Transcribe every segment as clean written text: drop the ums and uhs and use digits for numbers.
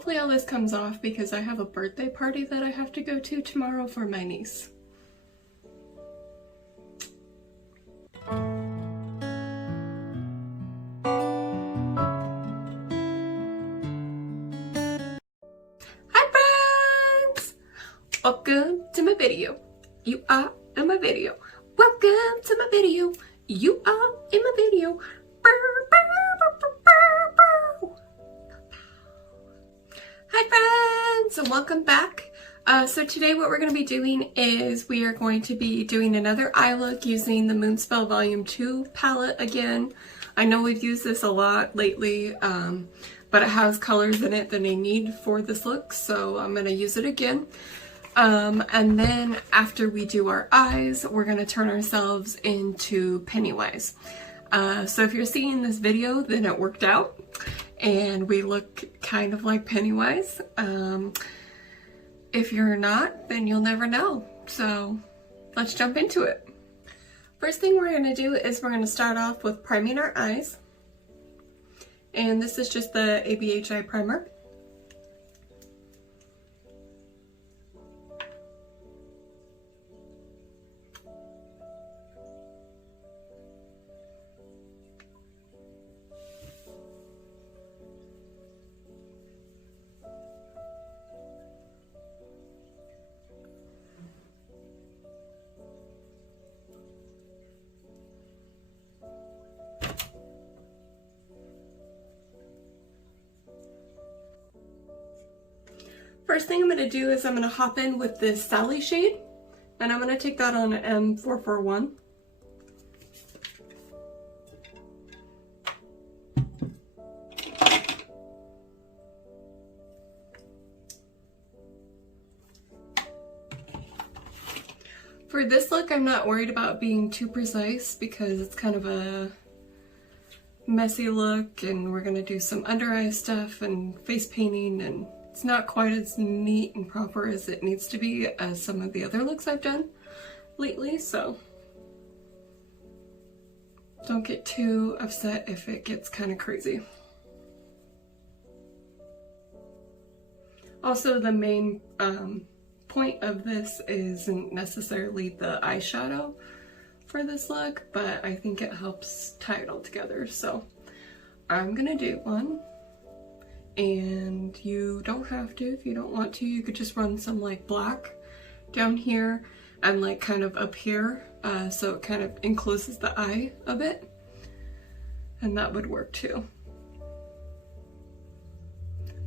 Hopefully all this comes off because I have a birthday party that I have to go to tomorrow for my niece. Hi friends! Welcome to my video. You are in my video. Welcome to my video. You are in my video. Hi friends, and welcome back. So today what we're going to be doing is we are going to be doing another eye look using the Moonspell Volume 2 palette again. I know we've used this a lot lately, but it has colors in it that I need for this look, so I'm going to use it again. And then after we do our eyes, we're going to turn ourselves into Pennywise. So if you're seeing this video, then it worked out and we look kind of like Pennywise. If you're not, then you'll never know. So let's jump into it. First thing we're going to do is we're going to start off with priming our eyes. And this is just the ABHI primer. First thing I'm going to do is I'm going to hop in with this Sally shade, and I'm going to take that on M441. For this look, I'm not worried about being too precise because it's kind of a messy look, and we're going to do some under eye stuff and face painting, and it's not quite as neat and proper as it needs to be as some of the other looks I've done lately, so don't get too upset if it gets kind of crazy. Also, the main point of this isn't necessarily the eyeshadow for this look, but I think it helps tie it all together. So I'm gonna do one. And you don't have to if you don't want to. You could just run some like black down here and like kind of up here, so it kind of encloses the eye a bit, and that would work too.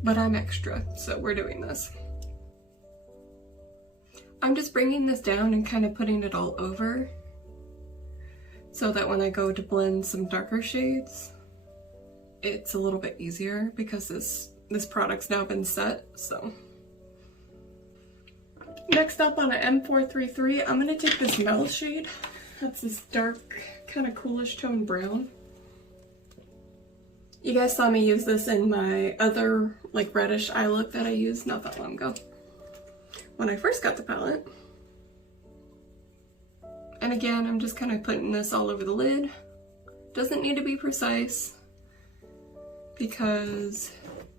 But I'm extra, so we're doing this. I'm just bringing this down and kind of putting it all over so that when I go to blend some darker shades, it's a little bit easier because this product's now been set. So next up on an M433, I'm gonna take this Mel shade. That's this dark, kind of coolish tone brown. You guys saw me use this in my other like reddish eye look that I used not that long ago when I first got the palette. And again, I'm just kind of putting this all over the lid. Doesn't need to be precise, because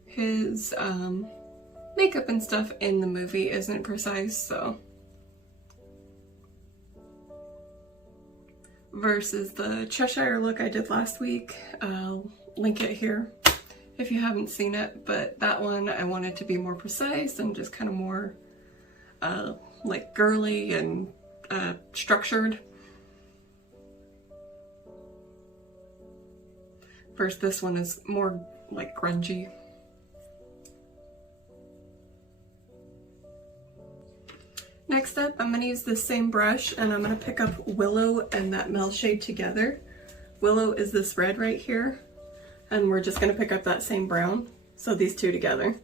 his makeup and stuff in the movie isn't precise, so. Versus the Cheshire look I did last week. I'll link it here if you haven't seen it, but that one I wanted to be more precise and just kind of more like girly and structured. First, this one is more like grungy. Next up, I'm going to use this same brush and I'm going to pick up Willow and that Mel shade together. Willow is this red right here, and we're just going to pick up that same brown. So these two together.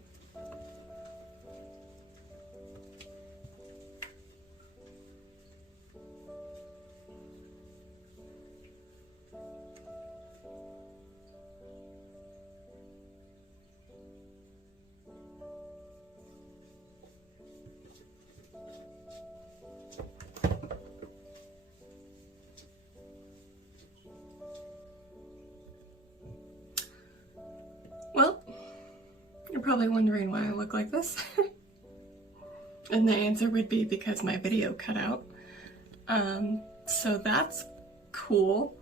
You're probably wondering why I look like this. And the answer would be because my video cut out. So that's cool.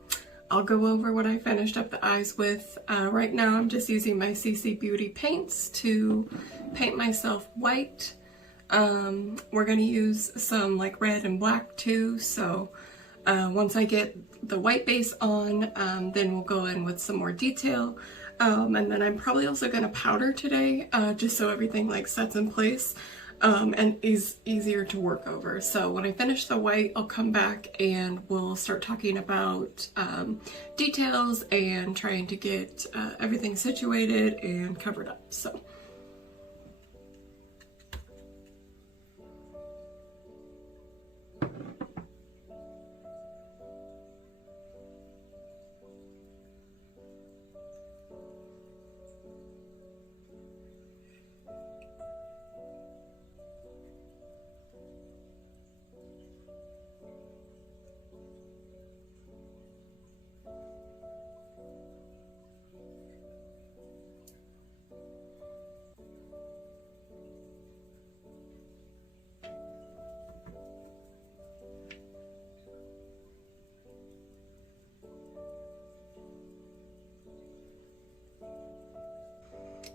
I'll go over what I finished up the eyes with. Right now I'm just using my CC Beauty paints to paint myself white. We're going to use some like red and black too, so once I get the white base on, then we'll go in with some more detail. And then I'm probably also going to powder today, just so everything like sets in place. And is easier to work over. So when I finish the white, I'll come back and we'll start talking about details and trying to get everything situated and covered up. So.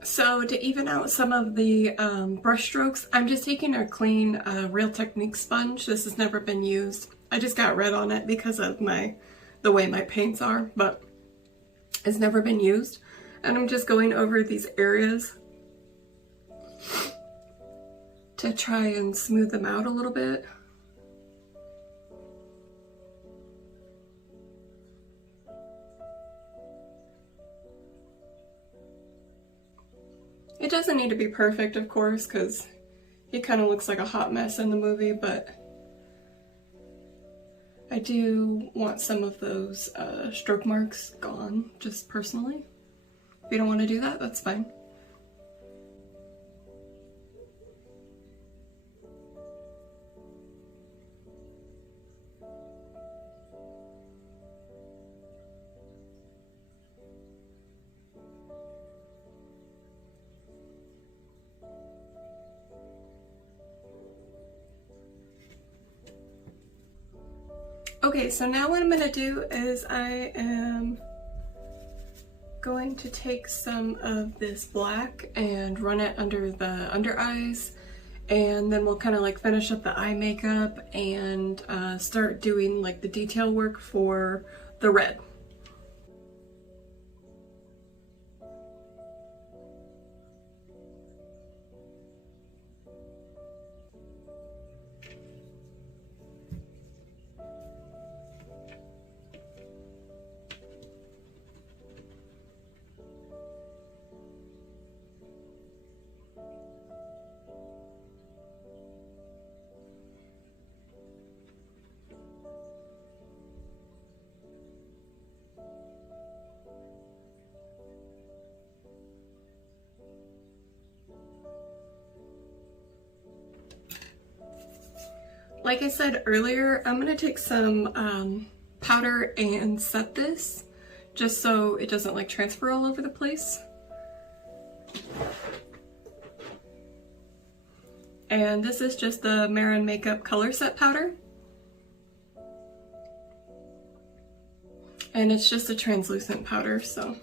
So to even out some of the brush strokes, I'm just taking a clean Real Technique sponge. This has never been used. I just got red on it because of the way my paints are, but it's never been used. And I'm just going over these areas to try and smooth them out a little bit. It doesn't need to be perfect, of course, because he kind of looks like a hot mess in the movie, but I do want some of those stroke marks gone, just personally. If you don't want to do that, that's fine. Okay, so now what I'm going to do is I am going to take some of this black and run it under the under eyes, and then we'll kind of like finish up the eye makeup and start doing like the detail work for the red. Like I said earlier, I'm going to take some powder and set this just so it doesn't like transfer all over the place. And this is just the Marin Makeup Color Set powder. And it's just a translucent powder, so.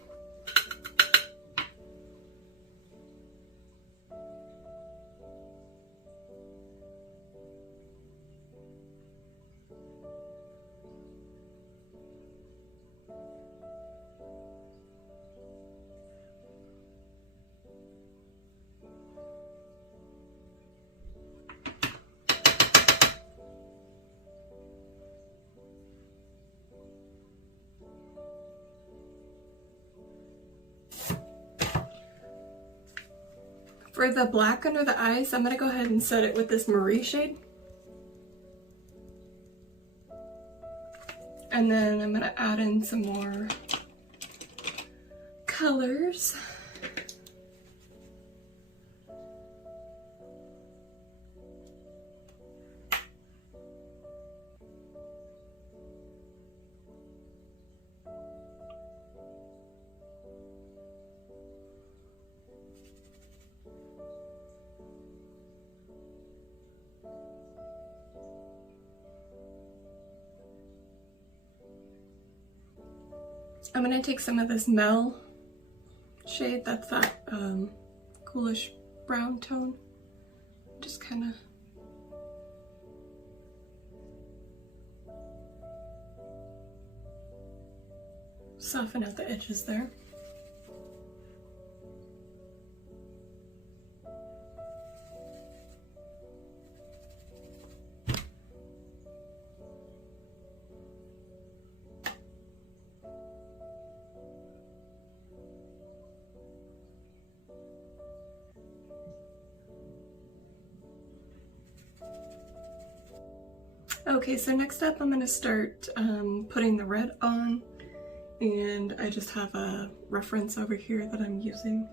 For the black under the eyes, I'm going to go ahead and set it with this Marie shade. And then I'm going to add in some more colors. I'm going to take some of this Mel shade, that's that coolish brown tone, just kind of soften out the edges there. Okay, so next up I'm going to start putting the red on, and I just have a reference over here that I'm using.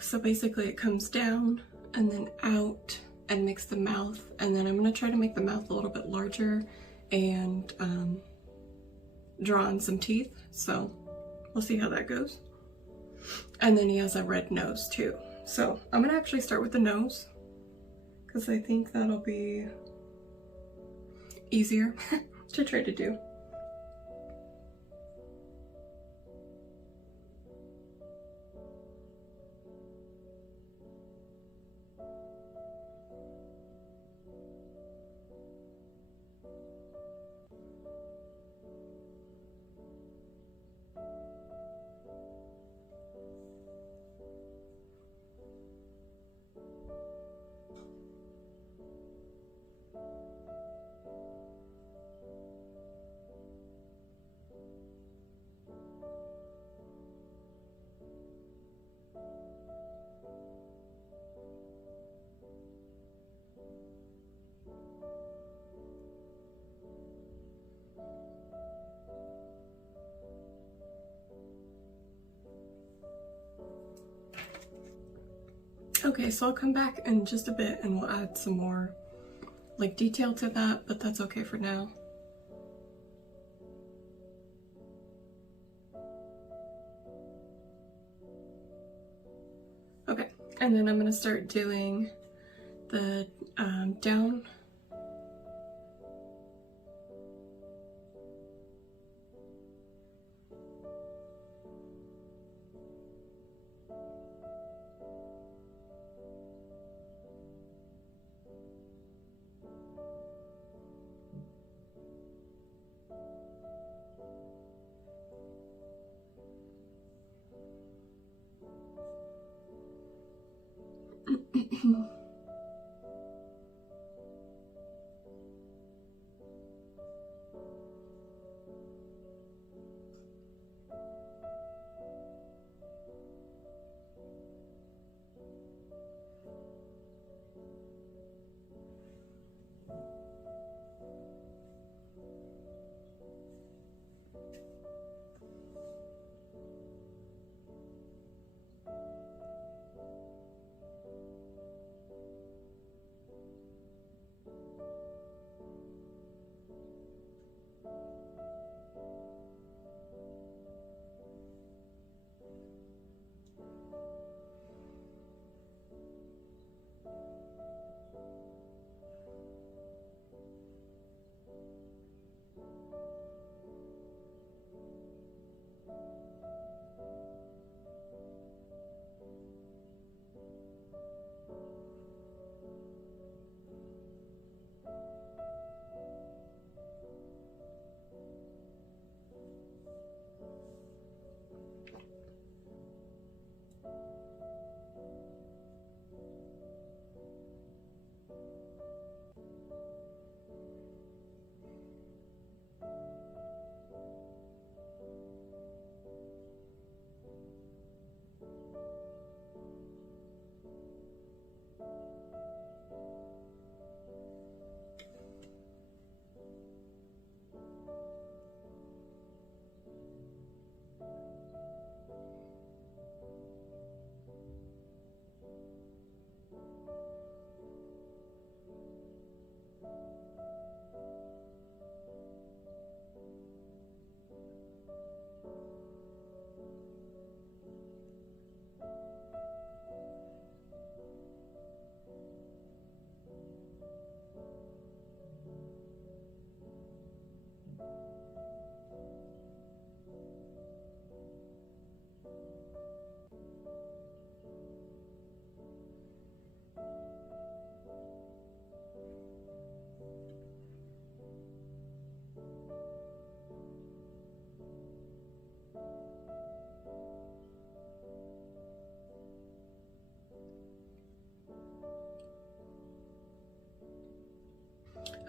So basically it comes down and then out and makes the mouth, and then I'm going to try to make the mouth a little bit larger and draw on some teeth, so we'll see how that goes. And then he has a red nose too. So I'm going to actually start with the nose, because I think that'll be easier to try to do. Okay, so I'll come back in just a bit and we'll add some more like detail to that, but that's okay for now. Okay, and then I'm going to start doing the down.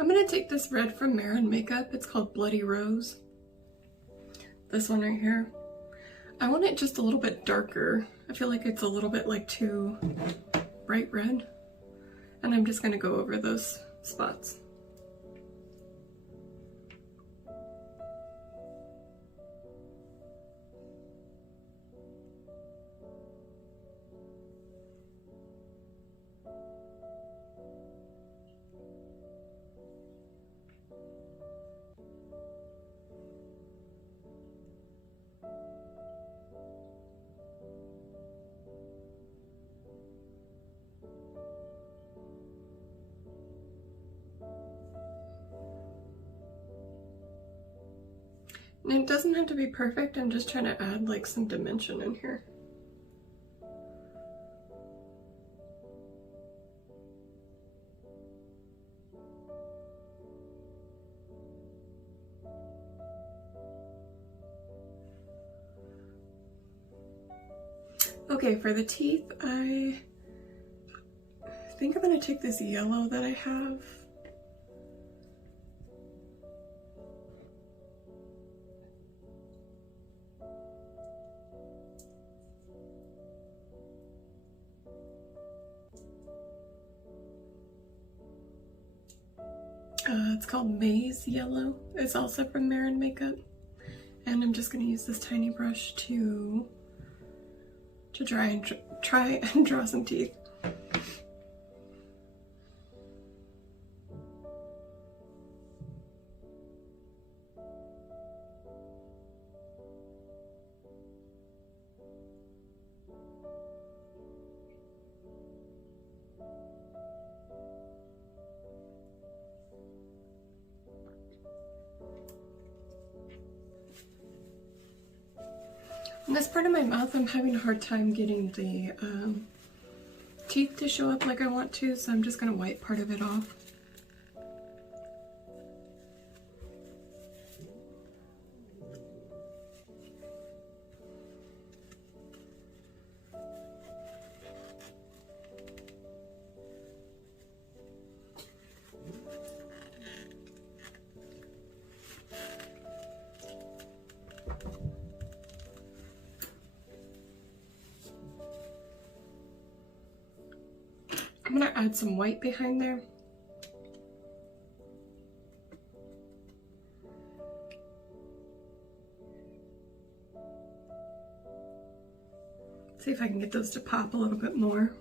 I'm gonna take this red from Mascara Makeup. It's called Bloody Rose. This one right here. I want it just a little bit darker. I feel like it's a little bit like too bright red. And I'm just gonna go over those spots. And it doesn't have to be perfect, I'm just trying to add like some dimension in here. Okay, for the teeth, I think I'm gonna take this yellow that I have. It's called Maze Yellow. It's also from Mascara Makeup. And I'm just going to use this tiny brush to try and draw some teeth. In this part of my mouth, I'm having a hard time getting the teeth to show up like I want to, so I'm just going to wipe part of it off. I'm going to add some white behind there. See if I can get those to pop a little bit more.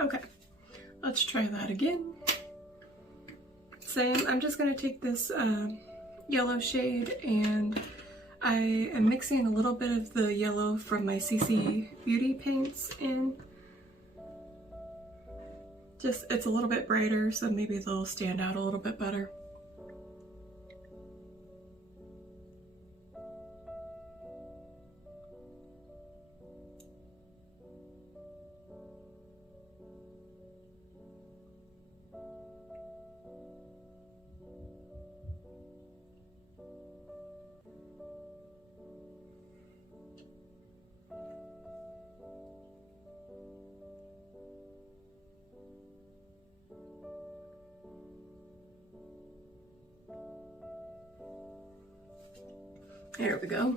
Okay, let's try that again. Same, I'm just going to take this yellow shade and I am mixing a little bit of the yellow from my CC Beauty paints in. Just, it's a little bit brighter, so maybe they'll stand out a little bit better. There we go.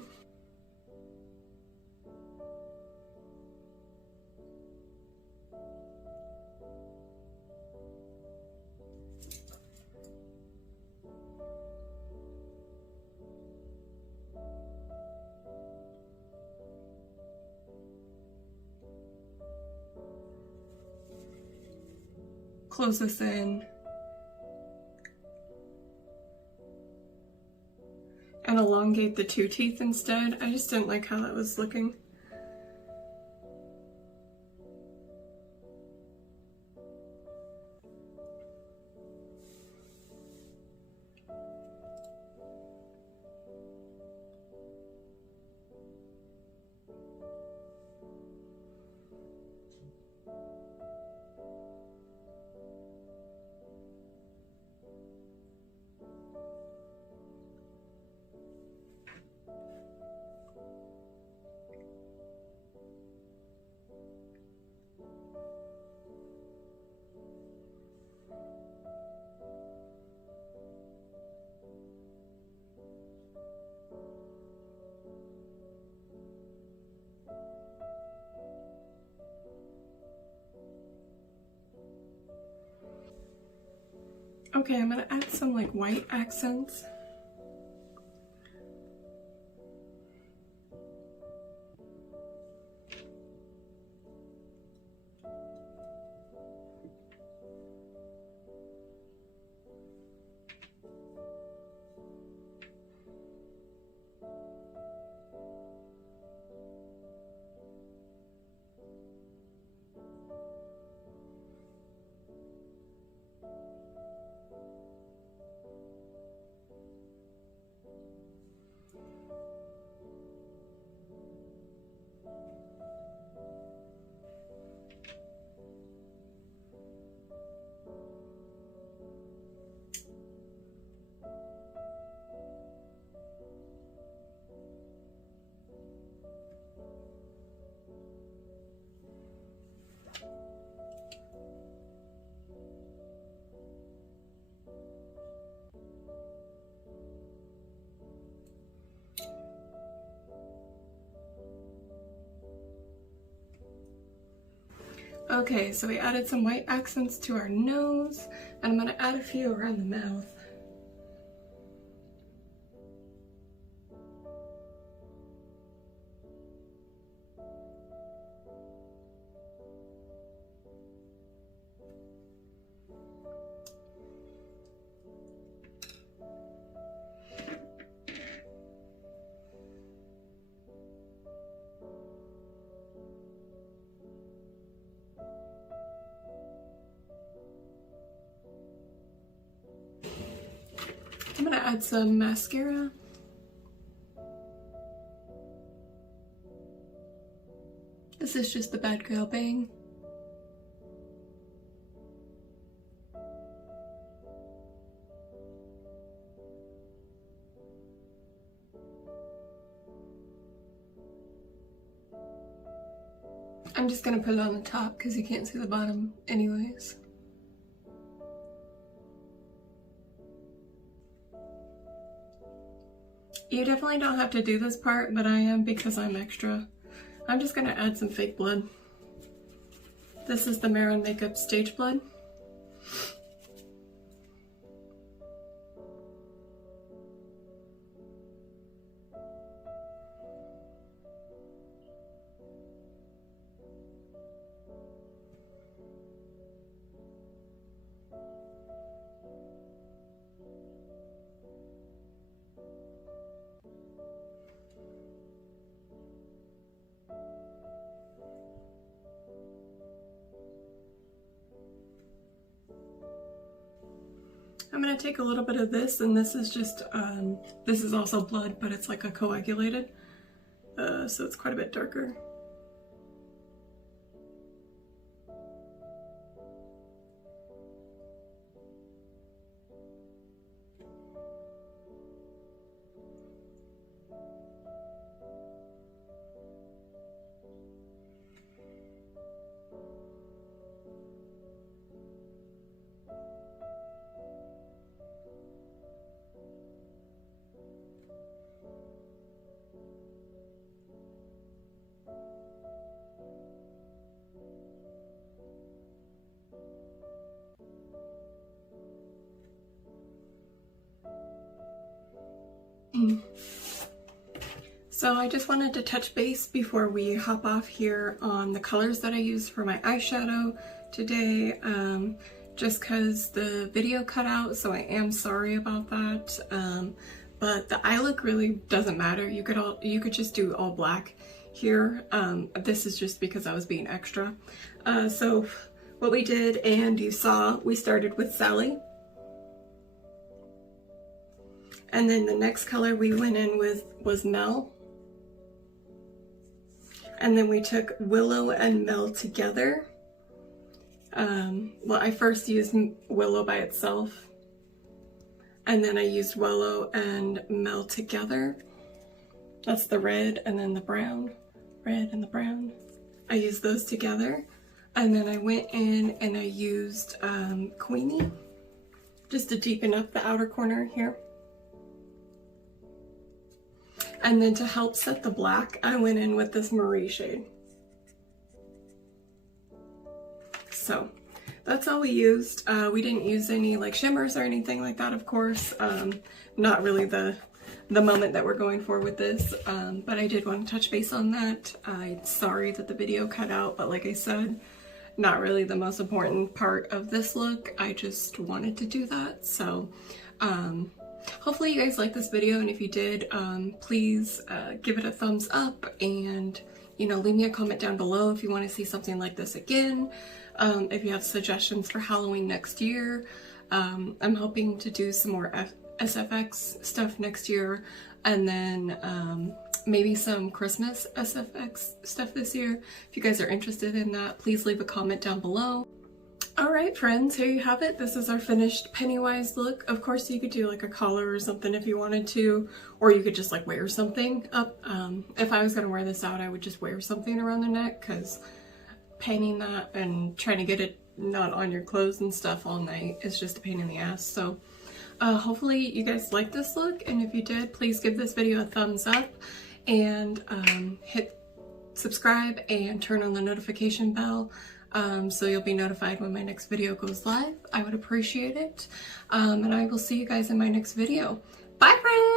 Close this in. And elongate the two teeth instead. I just didn't like how that was looking. Okay, I'm gonna add some like white accents. Okay, so we added some white accents to our nose, and I'm gonna add a few around the mouth. I'm gonna add some mascara. This is just the BadGal Bang. I'm just gonna put it on the top because you can't see the bottom anyways. You definitely don't have to do this part, but I am because I'm extra. I'm just gonna add some fake blood. This is the Marin Makeup Stage Blood. I'm gonna take a little bit of this, and this is just, this is also blood, but it's like a coagulated, so it's quite a bit darker. So I just wanted to touch base before we hop off here on the colors that I used for my eyeshadow today, just because the video cut out, so I am sorry about that. But the eye look really doesn't matter. You could just do all black here. This is just because I was being extra. So what we did, and you saw, we started with Sally. And then the next color we went in with was Mel. And then we took Willow and Mel together. Well, I first used Willow by itself. And then I used Willow and Mel together. That's the red and then the brown. Red and the brown. I used those together. And then I went in and I used Queenie, just to deepen up the outer corner here. And then to help set the black, I went in with this Marie shade. So that's all we used. We didn't use any like shimmers or anything like that, of course. Not really the moment that we're going for with this, but I did want to touch base on that. I'm sorry that the video cut out, but like I said, not really the most important part of this look. I just wanted to do that. So hopefully you guys liked this video, and if you did, please give it a thumbs up, and you know, leave me a comment down below if you want to see something like this again. If you have suggestions for Halloween next year. I'm hoping to do some more SFX stuff next year, and then maybe some Christmas SFX stuff this year. If you guys are interested in that, please leave a comment down below. Alright friends, here you have it. This is our finished Pennywise look. Of course you could do like a collar or something if you wanted to, or you could just like wear something up. If I was going to wear this out, I would just wear something around the neck, because painting that and trying to get it not on your clothes and stuff all night is just a pain in the ass. So hopefully you guys like this look, and if you did, please give this video a thumbs up, and hit subscribe and turn on the notification bell, so you'll be notified when my next video goes live. I would appreciate it, and I will see you guys in my next video. Bye friends!